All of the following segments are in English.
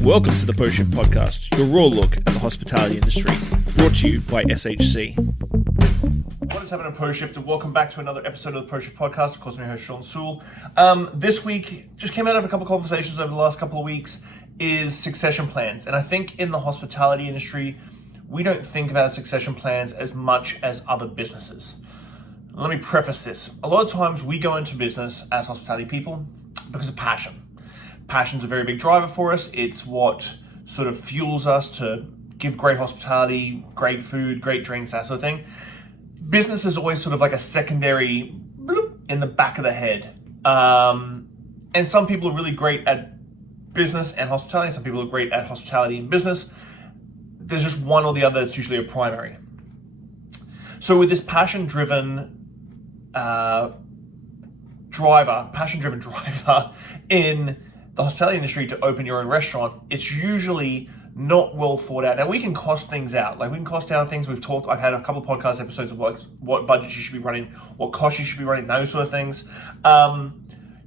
Welcome to the Post Shift Podcast, your raw look at the hospitality industry, brought to you by SHC. What is happening, Post Shift? Welcome back to another episode of the Post Shift Podcast. Of course, I'm your host, Soole. This week, just came out of a couple of conversations over the last couple of weeks, is succession plans. And I think in the hospitality industry, we don't think about succession plans as much as other businesses. Let me preface this. A lot of times we go into business as hospitality people because of passion. Passion's a very big driver for us. It's what sort of fuels us to give great hospitality, great food, great drinks, that sort of thing. Business is always sort of like a secondary bloop in the back of the head. And some people are really great at business and hospitality. Some people are great at hospitality and business. There's just one or the other that's usually a primary. So with this passion-driven driver in the hospitality industry to open your own restaurant, it's usually not well thought out. Now we can cost things out. Like we can cost out things. I've had a couple of podcast episodes of like what budgets you should be running, what costs you should be running, those sort of things.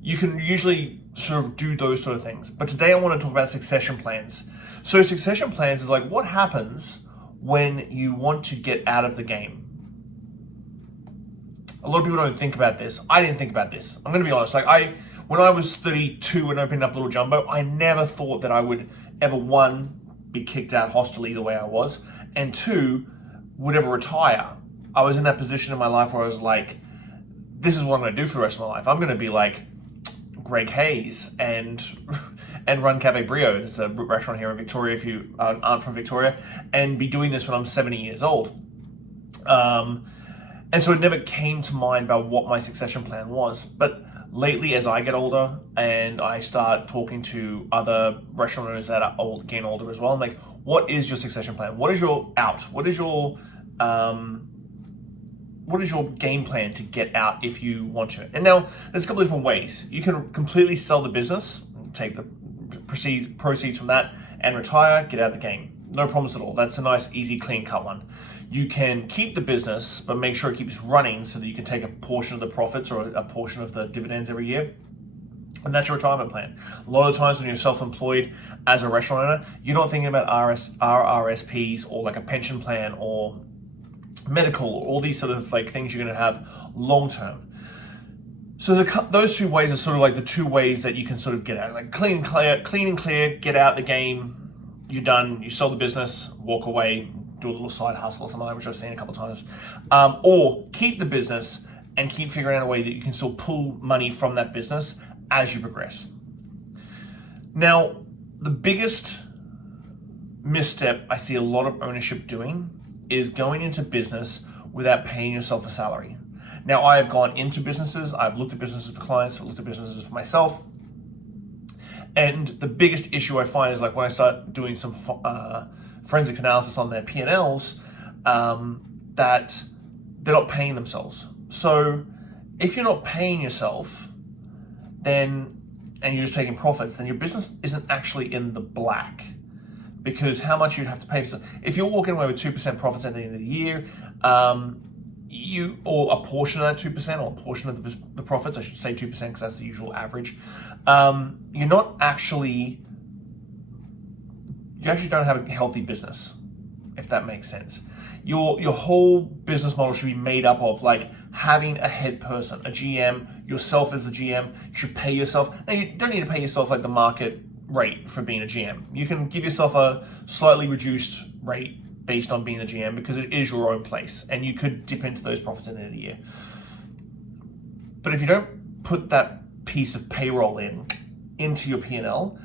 You can usually sort of do those sort of things. But today I want to talk about succession plans. So succession plans is like what happens when you want to get out of the game. A lot of people don't think about this. I didn't think about this. I'm going to be honest. When I was 32 and opened up Little Jumbo, I never thought that I would ever, one, be kicked out hostilely the way I was, and two, would ever retire. I was in that position in my life where I was like, this is what I'm going to do for the rest of my life. I'm going to be like Greg Hayes and run Cafe Brio. It's a restaurant here in Victoria, if you aren't from Victoria, and be doing this when I'm 70 years old. And so it never came to mind about what my succession plan was. But lately, as I get older and I start talking to other restaurant owners that are getting older as well, I'm like, what is your succession plan? What is your out? What is your game plan to get out if you want to? And now there's a couple of different ways. You can completely sell the business, take the proceeds from that and retire, get out of the game. No problems at all. That's a nice, easy, clean-cut one. You can keep the business, but make sure it keeps running so that you can take a portion of the profits or a portion of the dividends every year. And that's your retirement plan. A lot of times when you're self-employed as a restaurant owner, you're not thinking about RRSPs or like a pension plan or medical or all these sort of like things you're going to have long-term. So those two ways are sort of like the two ways that you can sort of get out. Like clean and clear, get out the game, you're done, you sell the business, walk away, do a little side hustle or something like that, which I've seen a couple of times. Or keep the business and keep figuring out a way that you can still pull money from that business as you progress. Now, the biggest misstep I see a lot of ownership doing is going into business without paying yourself a salary. Now, I have gone into businesses, I've looked at businesses for clients, I've looked at businesses for myself. And the biggest issue I find is like when I start doing some forensic analysis on their P&Ls, that they're not paying themselves. So if you're not paying yourself, and you're just taking profits, then your business isn't actually in the black, because how much you'd have to pay for. If you're walking away with 2% profits at the end of the year, or a portion of that 2%, or a portion of the profits, I should say 2% because that's the usual average, you actually don't have a healthy business, if that makes sense. Your whole business model should be made up of like having a head person, a GM, yourself as the GM. You should pay yourself. Now you don't need to pay yourself like the market rate for being a GM. You can give yourself a slightly reduced rate based on being the GM because it is your own place and you could dip into those profits at the end of the year. But if you don't put that piece of payroll into your P&L,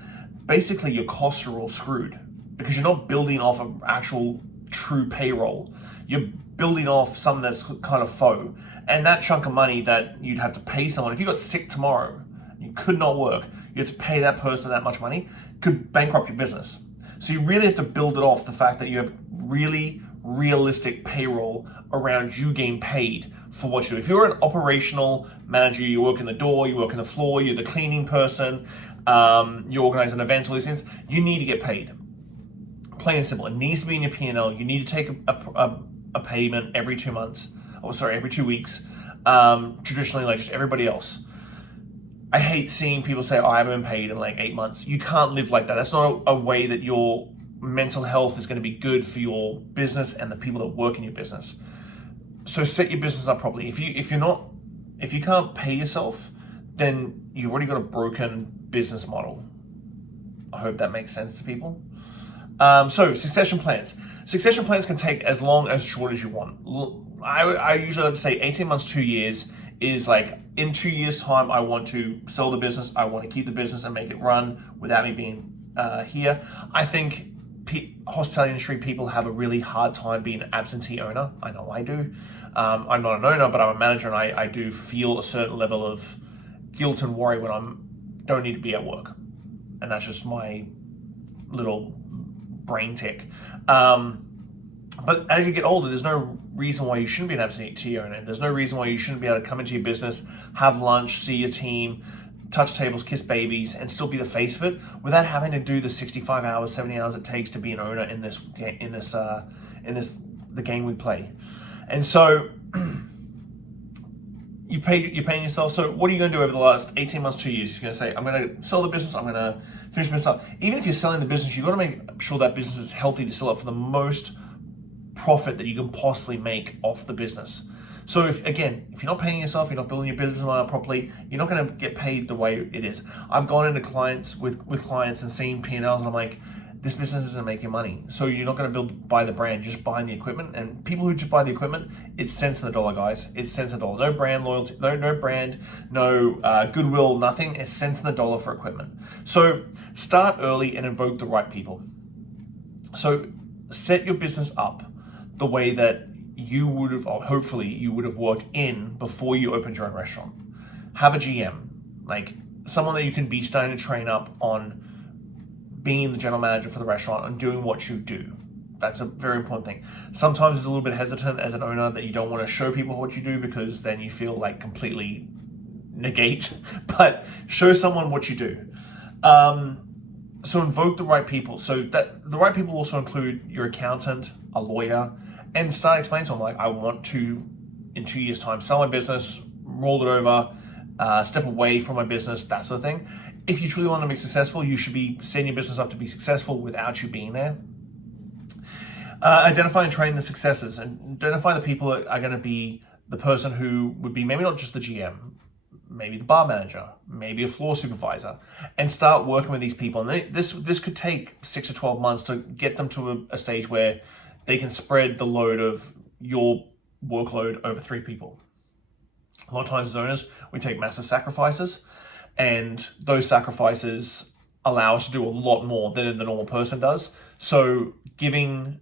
basically your costs are all screwed because you're not building off an actual true payroll. You're building off something that's kind of faux. And that chunk of money that you'd have to pay someone, if you got sick tomorrow, you could not work, you have to pay that person that much money, could bankrupt your business. So you really have to build it off the fact that you have really realistic payroll around you getting paid for what you do. If you're an operational manager, you work in the door, you work in the floor, you're the cleaning person, you organize an event, all these things, you need to get paid. Plain and simple. It needs to be in your P&L. You need to take a payment every 2 months, every 2 weeks, traditionally like just everybody else. I hate seeing people say, oh, I haven't been paid in like 8 months. You can't live like that. That's not a way that your mental health is going to be good for your business and the people that work in your business. So set your business up properly. If you can't pay yourself, then you've already got a broken business model. I hope that makes sense to people. So succession plans. Succession plans can take as long as short as you want. I usually like to say 18 months, 2 years is like, in 2 years time, I want to sell the business. I want to keep the business and make it run without me being here. I think hospitality industry people have a really hard time being an absentee owner. I know I do. I'm not an owner, but I'm a manager, and I do feel a certain level of guilt and worry when I don't need to be at work. And that's just my little brain tick. But as you get older, there's no reason why you shouldn't be an absentee owner. There's no reason why you shouldn't be able to come into your business, have lunch, see your team, touch tables, kiss babies, and still be the face of it without having to do the 65 hours, 70 hours it takes to be an owner in the game we play. And so you're paying yourself. So what are you going to do over the last 18 months, 2 years? You're going to say, I'm going to sell the business. I'm going to finish the business up. Even if you're selling the business, you've got to make sure that business is healthy to sell it for the most profit that you can possibly make off the business. So if you're not paying yourself, you're not building your business model properly, you're not going to get paid the way it is. I've gone into clients with clients and seen P&Ls, and I'm like, this business isn't making money. So you're not going to buy the brand, just buying the equipment. And people who just buy the equipment, it's cents on the dollar, guys. It's cents on the dollar. No brand loyalty, no brand, no goodwill, nothing. It's cents on the dollar for equipment. So start early and invoke the right people. So set your business up the way that you would have, or hopefully you would have worked in before you opened your own restaurant. Have a GM, like someone that you can be starting to train up on being the general manager for the restaurant and doing what you do. That's a very important thing. Sometimes it's a little bit hesitant as an owner that you don't want to show people what you do because then you feel like completely negate, but show someone what you do. So invoke the right people. So that the right people also include your accountant, a lawyer, and start explaining to them, like, I want to, in 2 years' time, sell my business, roll it over, step away from my business, that sort of thing. If you truly want to be successful, you should be setting your business up to be successful without you being there. Identify and train the successors, and identify the people that are going to be the person who would be maybe not just the GM, maybe the bar manager, maybe a floor supervisor, and start working with these people. And this could take 6 to 12 months to get them to a stage where they can spread the load of your workload over 3 people. A lot of times as owners, we take massive sacrifices, and those sacrifices allow us to do a lot more than the normal person does. So giving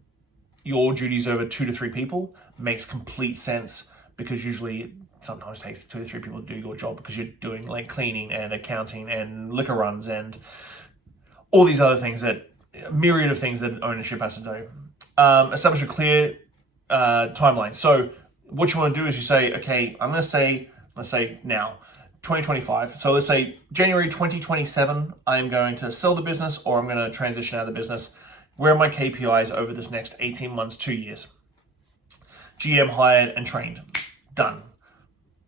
your duties over 2 to 3 people makes complete sense, because usually it sometimes takes 2 to 3 people to do your job, because you're doing like cleaning and accounting and liquor runs and all these other things, that myriad of things that ownership has to do. Establish a clear timeline. So what you want to do is you say, okay, let's say now, 2025. So let's say January 2027, I'm going to sell the business, or I'm going to transition out of the business. Where are my KPIs over this next 18 months, 2 years? GM hired and trained, done.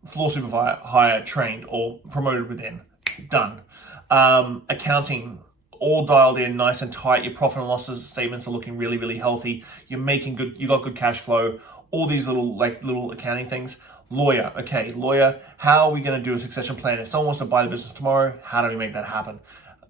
Floor supervisor hired, trained, or promoted within, done. Accounting, all dialed in, nice and tight. Your profit and loss statements are looking really, really healthy. You're making good, you got good cash flow. All these little accounting things. Lawyer, okay, lawyer, how are we going to do a succession plan? If someone wants to buy the business tomorrow, how do we make that happen?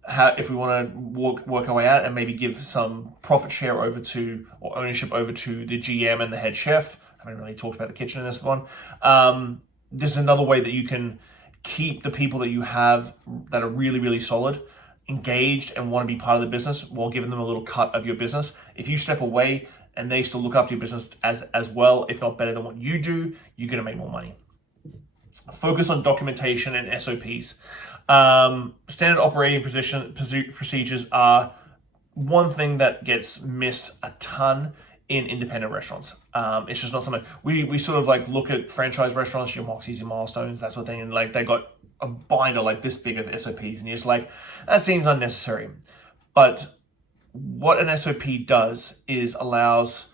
If we want to work our way out and maybe give some profit share over to, or ownership over to, the GM and the head chef. I haven't really talked about the kitchen in this one. This is another way that you can keep the people that you have that are really, really solid, engaged, and want to be part of the business, while giving them a little cut of your business. If you step away and they still look after your business as well, if not better than what you do, you're going to make more money. Focus on documentation and SOPs. Standard operating procedures are one thing that gets missed a ton in independent restaurants. It's just not something we sort of like look at franchise restaurants, your Moxies, your Milestones, that sort of thing, and like they got a binder like this big of SOPs, and you're just like, that seems unnecessary. But what an SOP does is allows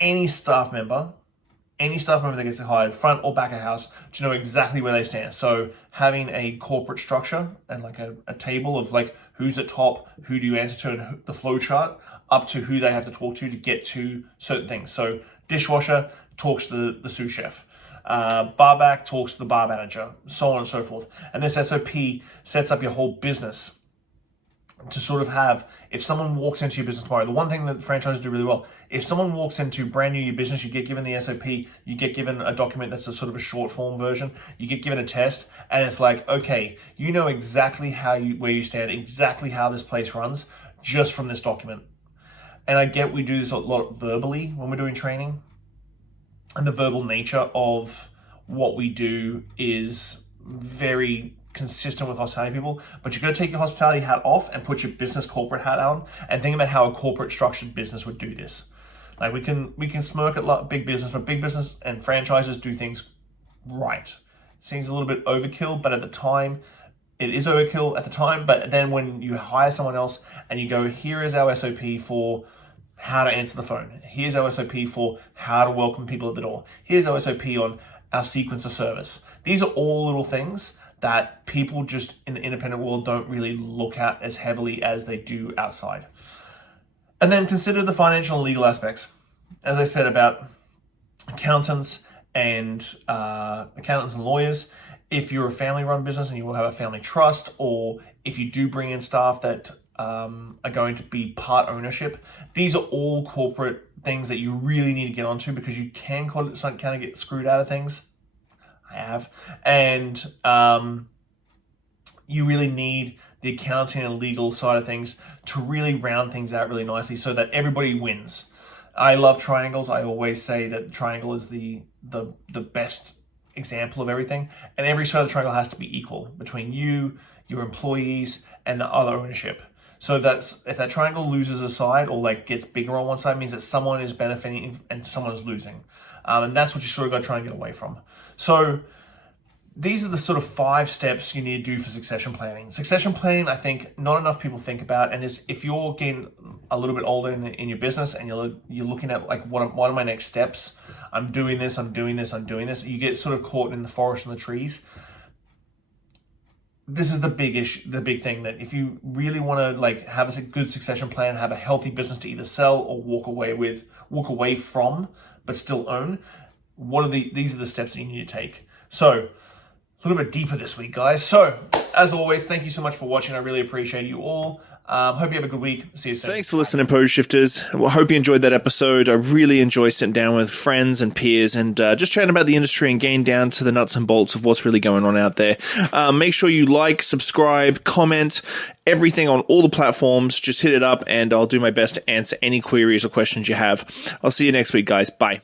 any staff member any staff member that gets hired, front or back of house, to know exactly where they stand. So having a corporate structure and like a table of like who's at top, who do you answer to, and the flow chart up to who they have to talk to get to certain things. So dishwasher talks to the sous chef. Barback talks to the bar manager, so on and so forth. And this SOP sets up your whole business to sort of have, if someone walks into your business tomorrow, the one thing that franchises do really well, if someone walks into brand new your business, you get given the SOP, you get given a document that's a sort of a short form version, you get given a test, and it's like, okay, you know exactly where you stand, exactly how this place runs, just from this document. And I get we do this a lot verbally when we're doing training, and the verbal nature of what we do is very consistent with hospitality people, but you've got to take your hospitality hat off and put your business corporate hat on and think about how a corporate structured business would do this. Like we can smirk at big business, but big business and franchises do things right. It seems a little bit overkill, but at the time, it is overkill at the time, but then when you hire someone else and you go, here is our SOP for how to answer the phone. Here's our SOP for how to welcome people at the door. Here's our SOP on our sequence of service. These are all little things that people just in the independent world don't really look at as heavily as they do outside. And then consider the financial and legal aspects. As I said about accountants and lawyers, if you're a family-run business and you will have a family trust, or if you do bring in staff that are going to be part ownership, these are all corporate things that you really need to get onto, because you can kind of get screwed out of things. I have. And you really need the accounting and legal side of things to really round things out really nicely so that everybody wins. I love triangles. I always say that triangle is the best example of everything. And every side of the triangle has to be equal between you, your employees, and the other ownership. So if that triangle loses a side or like gets bigger on one side, it means that someone is benefiting and someone is losing. And that's what you sort of got to try and get away from. So these are the sort of 5 steps you need to do for succession planning. Succession planning, I think not enough people think about, and is if you're getting a little bit older in your business and you're looking at like what are my next steps? I'm doing this. You get sort of caught in the forest and the trees. This is the big thing, that if you really want to like have a good succession plan, have a healthy business to either sell or walk away from, but still own, these are the steps that you need to take. So a little bit deeper this week, guys. So as always, thank you so much for watching. I really appreciate you all. Hope you have a good week. See you soon. Thanks for listening, Pose Shifters. Well, I hope you enjoyed that episode. I really enjoy sitting down with friends and peers and just chatting about the industry and getting down to the nuts and bolts of what's really going on out there. Make sure you like, subscribe, comment, everything on all the platforms. Just hit it up and I'll do my best to answer any queries or questions you have. I'll see you next week, guys. Bye.